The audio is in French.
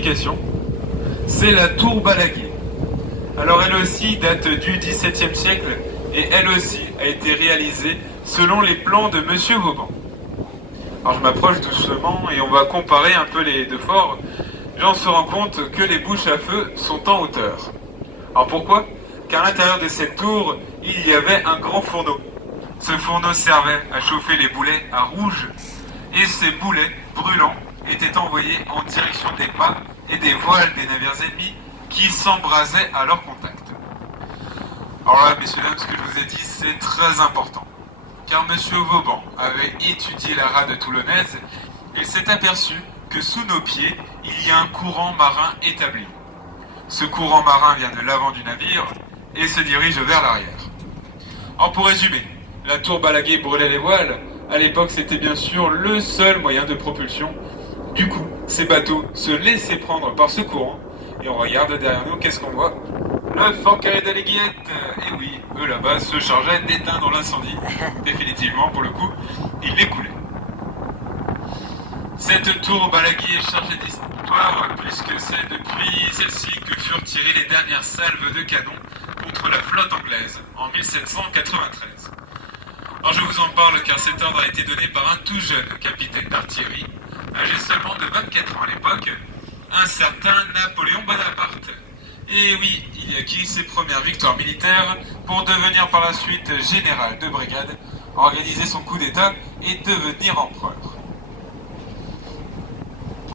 signification, c'est la tour Balaguer. Alors elle aussi date du XVIIe siècle et elle aussi a été réalisée selon les plans de Monsieur Vauban. Alors je m'approche doucement et on va comparer un peu les deux forts. Et on se rend compte que les bouches à feu sont en hauteur. Alors pourquoi? Car à l'intérieur de cette tour, il y avait un grand fourneau. Ce fourneau servait à chauffer les boulets à rouge et ces boulets brûlants étaient envoyés en direction des mâts et des voiles des navires ennemis qui s'embrasaient à leur contact. Alors là, messieurs dames, ce que je vous ai dit, c'est très important. Car Monsieur Vauban avait étudié la rade toulonnaise et s'est aperçu que sous nos pieds, il y a un courant marin établi. Ce courant marin vient de l'avant du navire et se dirige vers l'arrière. Alors pour résumer, la tour Balaguer brûlait les voiles. À l'époque, c'était bien sûr le seul moyen de propulsion. Du coup, ces bateaux se laissaient prendre par ce courant. Et on regarde derrière nous, qu'est-ce qu'on voit? Le fort carré de l'Aiguillette. Et oui, eux là-bas se chargeaient d'éteindre l'incendie. Définitivement, pour le coup, il les coulait. Cette tour Balaguer est chargée d'histoire, puisque c'est depuis celle-ci que furent tirées les dernières salves de canon contre la flotte anglaise, en 1793. Alors je vous en parle car cet ordre a été donné par un tout jeune capitaine d'artillerie, âgé seulement de 24 ans à l'époque, un certain Napoléon Bonaparte. Et oui, il y acquis ses premières victoires militaires pour devenir par la suite général de brigade, organiser son coup d'état et devenir empereur.